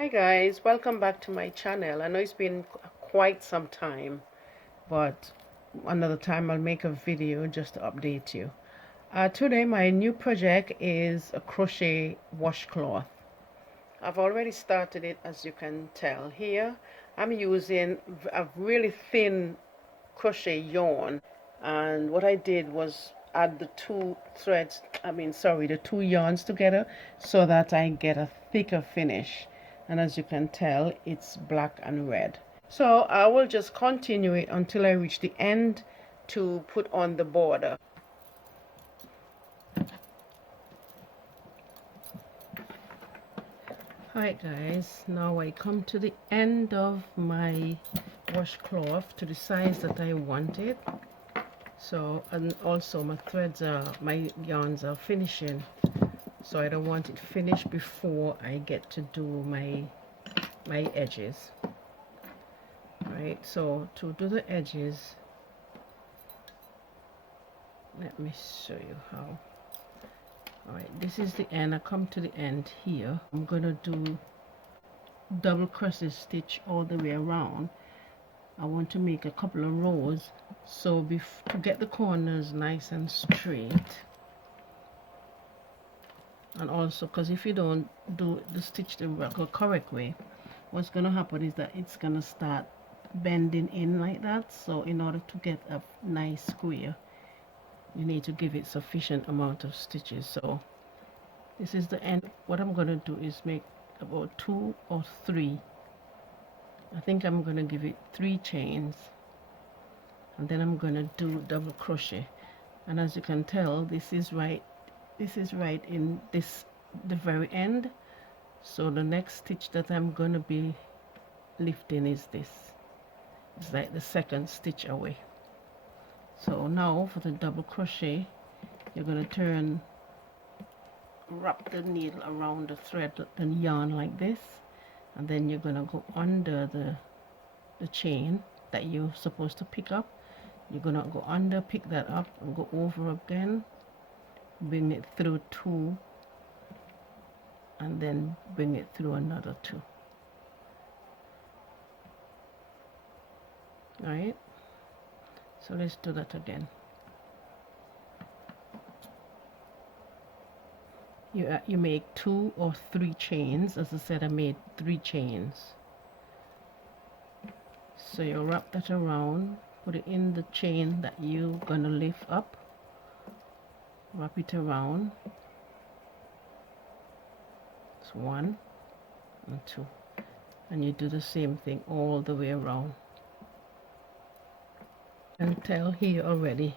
Hi guys, welcome back to my channel. I know it's been quite some time, but another time I'll make a video just to update you. Today my new project is a crochet washcloth. I've already started it, as you can tell. Here I'm using a really thin crochet yarn, and what I did was add the the two yarns together so that I get a thicker finish. And as you can tell, it's black and red. So I will just continue it until I reach the end to put on the border. Alright guys, now I come to the end of my washcloth to the size that I want it. So, and also my yarns are finishing, so I don't want it finished before I get to do my edges. Right, so to do the edges, let me show you how. Alright, this is the end. I come to the end here. I'm gonna do double crochet stitch all the way around. I want to make a couple of rows, so to get the corners nice and straight, and also because if you don't do the stitch the correct way, what's going to happen is that it's going to start bending in like that. So in order to get a nice square, you need to give it sufficient amount of stitches. So this is the end. What I'm going to do is make about 2 or 3. I think I'm going to give it 3 chains, and then I'm going to do double crochet. And as you can tell, this is right in the very end. So the next stitch that I'm going to be lifting is this. It's like the second stitch away. So now for the double crochet, you're going to wrap the needle around the thread, the yarn like this, and then you're going to go under the chain that you're supposed to pick up. You're going to go under, pick that up, and go over again, bring it through 2, and then bring it through another 2. Alright, so let's do that again. You make 2 or 3 chains. As I said, I made 3 chains. So you wrap that around, put it in the chain that you're gonna lift up, wrap it around. It's 1 and 2, and you do the same thing all the way around. And tell here already,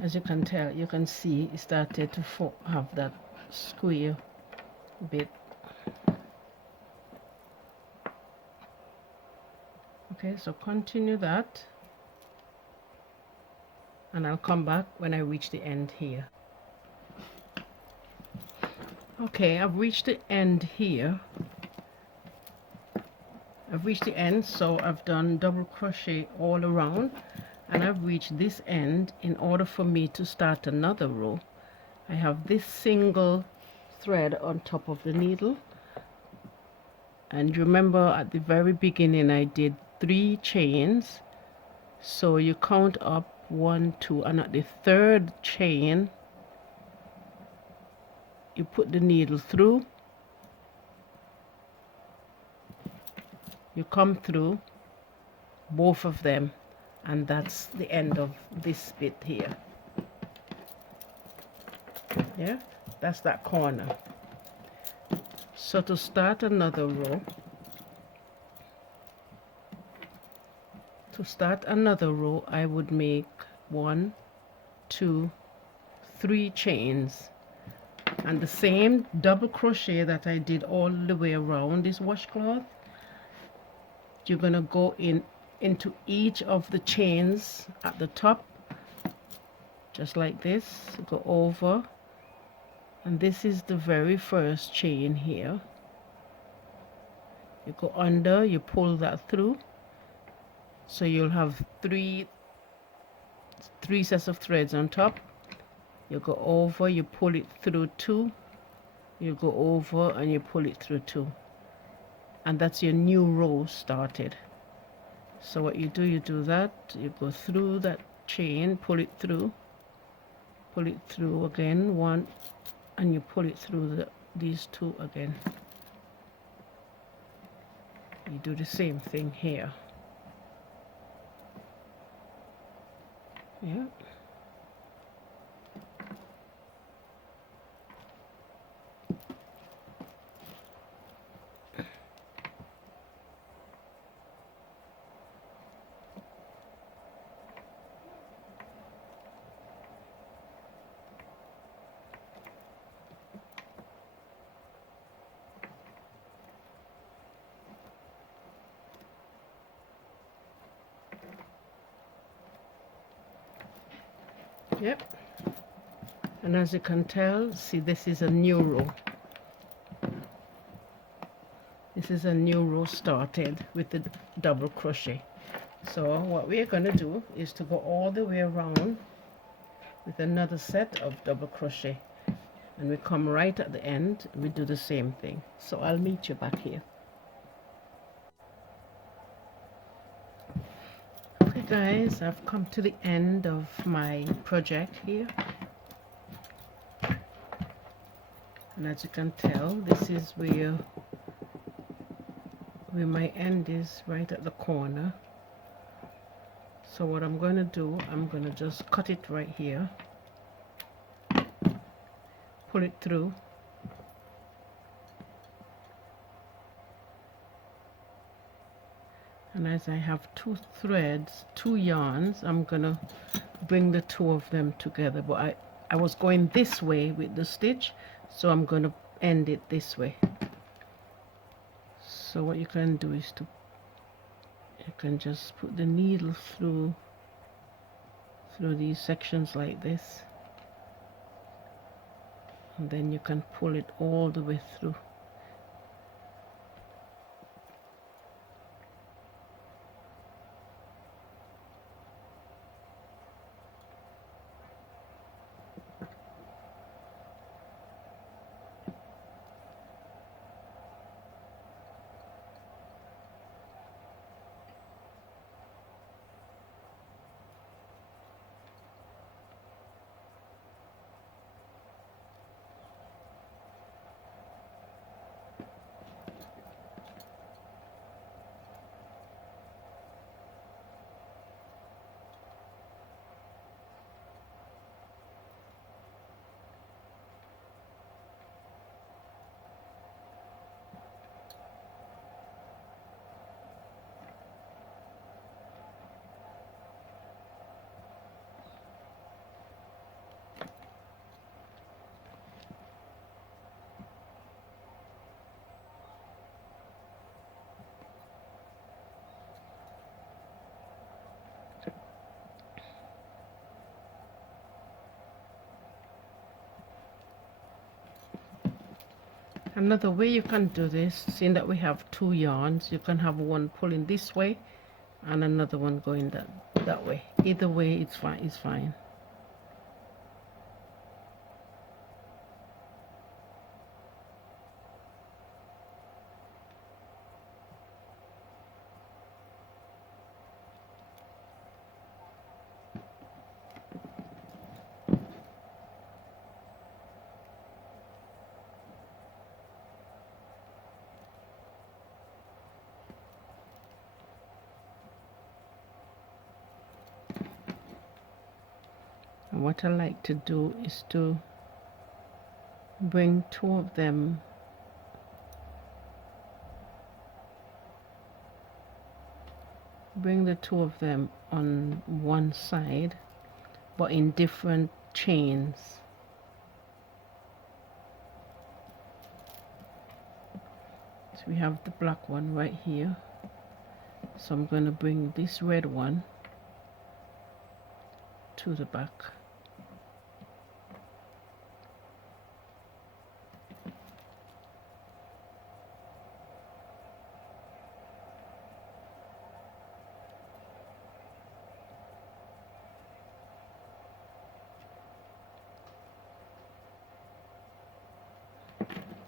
as you can tell, you can see it started to have that square bit. Okay, so continue that, and I'll come back when I reach the end here. Okay, I've reached the end here. I've reached the end, so I've done double crochet all around, and I've reached this end. In order for me to start another row, I have this single thread on top of the needle, and remember at the very beginning I did 3 chains, so you count up 1, 2, and at the 3rd chain you put the needle through, you come through both of them, and that's the end of this bit here. Yeah, that's that corner. So to start another row, I would make 1, 2, 3 chains, and the same double crochet that I did all the way around this washcloth, you're gonna go into each of the chains at the top, just like this. Go over, and this is the very first chain here. You go under, you pull that through, so you'll have three sets of threads on top. You go over, you pull it through 2, you go over and you pull it through 2. and that's your new row started. So what you do that, you go through that chain, pull it through again, one, and you pull it through these two again. You do the same thing here. Yeah. Yep. And as you can tell, see, this is a new row. This is a new row started with the double crochet. So what we're going to do is to go all the way around with another set of double crochet, and we come right at the end, we do the same thing. So I'll meet you back here. Okay guys, I've come to the end of my project here, and as you can tell, this is where my end is, right at the corner. So what I'm going to do, I'm going to just cut it right here, pull it through, and as I have two threads, two yarns, I'm going to bring the two of them together. But I was going this way with the stitch, so I'm going to end it this way. So what you can do is you can just put the needle through these sections like this, and then you can pull it all the way through. Another way you can do this, seeing that we have two yarns, you can have one pulling this way and another one going that way. Either way, it's fine. And what I like to do is to bring two of them on one side, but in different chains. So we have the black one right here, so I'm going to bring this red one to the back.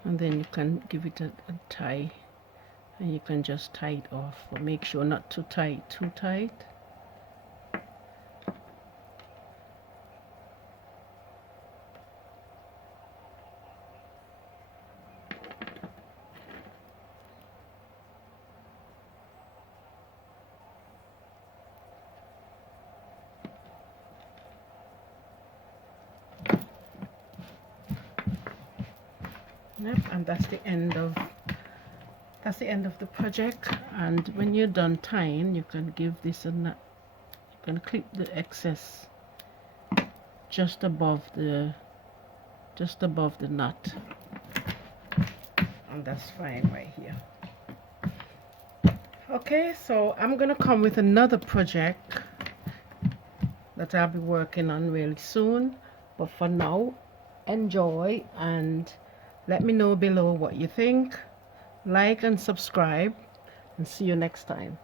And then you can give it a tie and you can just tie it off, but make sure not to tie it too tight. Yep, and that's the end of the project. And when you're done tying, you can give this a nut. You can clip the excess just above the nut, and that's fine right here. Okay, so I'm gonna come with another project that I'll be working on really soon, but for now, enjoy and let me know below what you think. Like and subscribe, and see you next time.